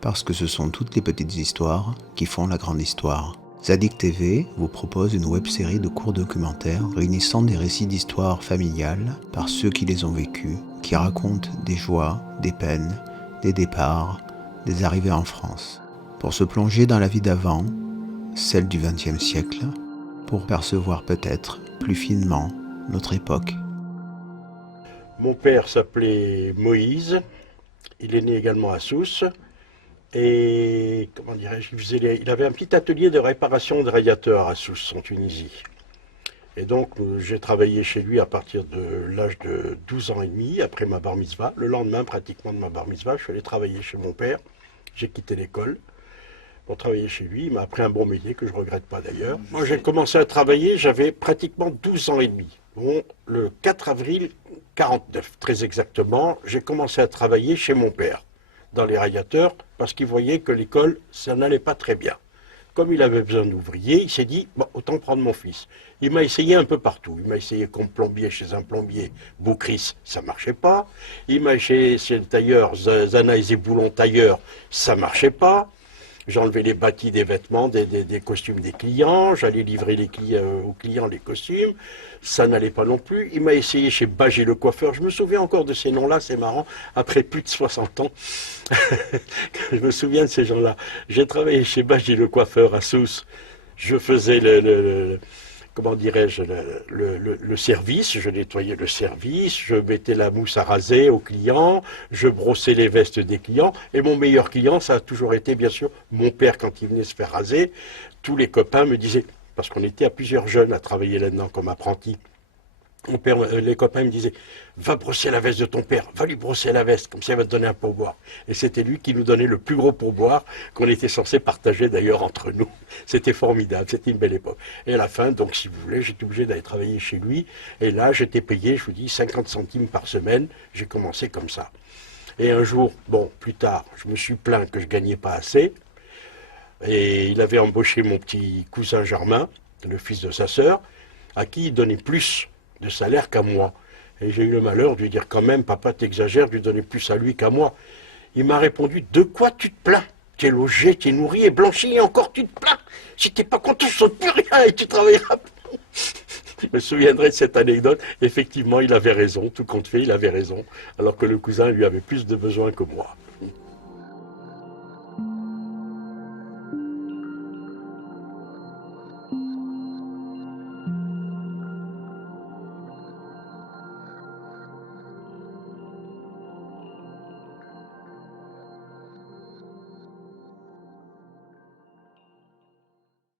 parce que ce sont toutes les petites histoires qui font la grande histoire. Zadig TV vous propose une web-série de courts documentaires réunissant des récits d'histoires familiales par ceux qui les ont vécus, qui racontent des joies, des peines, des départs, des arrivées en France. Pour se plonger dans la vie d'avant, celle du XXe siècle, pour percevoir peut-être plus finement notre époque. Mon père s'appelait Moïse, il est né également à Sousse, et comment dirais-je, il avait un petit atelier de réparation de radiateurs à Sousse, en Tunisie. Et donc j'ai travaillé chez lui à partir de l'âge de 12 ans et demi, après ma bar mitzvah. Le lendemain pratiquement de ma bar mitzvah, je suis allé travailler chez mon père, j'ai quitté l'école pour travailler chez lui, il m'a appris un bon métier que je ne regrette pas d'ailleurs. Moi j'ai commencé à travailler, j'avais pratiquement 12 ans et demi. Bon, le 4 avril 49, très exactement, j'ai commencé à travailler chez mon père, dans les radiateurs, parce qu'il voyait que l'école, ça n'allait pas très bien. Comme il avait besoin d'ouvriers, il s'est dit, bon, autant prendre mon fils. Il m'a essayé un peu partout. Il m'a essayé comme plombier chez un plombier, Boucris, ça marchait pas. Il m'a essayé chez le tailleur, Zanaïs et Boulon tailleur, ça marchait pas. J'enlevais les bâtis des vêtements, des costumes des clients, j'allais livrer aux clients les costumes, ça n'allait pas non plus. Il m'a essayé chez Bagé le coiffeur, je me souviens encore de ces noms-là, c'est marrant, après plus de 60 ans, je me souviens de ces gens-là. J'ai travaillé chez Bagé le coiffeur à Sousse, je faisais comment dirais-je, le service, je nettoyais le service, je mettais la mousse à raser aux clients, je brossais les vestes des clients, et mon meilleur client, ça a toujours été bien sûr mon père quand il venait se faire raser. Tous les copains me disaient, parce qu'on était à plusieurs jeunes à travailler là-dedans comme apprentis, mon père, les copains me disaient, va brosser la veste de ton père, va lui brosser la veste, comme ça il va te donner un pourboire. Et c'était lui qui nous donnait le plus gros pourboire qu'on était censé partager d'ailleurs entre nous. C'était formidable, c'était une belle époque. Et à la fin, donc si vous voulez, j'étais obligé d'aller travailler chez lui. Et là, j'étais payé, je vous dis, 50 centimes par semaine. J'ai commencé comme ça. Et un jour, bon, plus tard, je me suis plaint que je gagnais pas assez. Et il avait embauché mon petit cousin Germain, le fils de sa sœur, à qui il donnait plus de salaire qu'à moi. Et j'ai eu le malheur de lui dire quand même, papa, t'exagères, de lui donner plus à lui qu'à moi. Il m'a répondu, de quoi tu te plains? Tu es logé, tu es nourri et blanchi et encore tu te plains. Si t'es pas content, je ne saute plus rien et tu travailleras. Je me souviendrai de cette anecdote. Effectivement, il avait raison, tout compte fait, il avait raison, alors que le cousin lui avait plus de besoin que moi.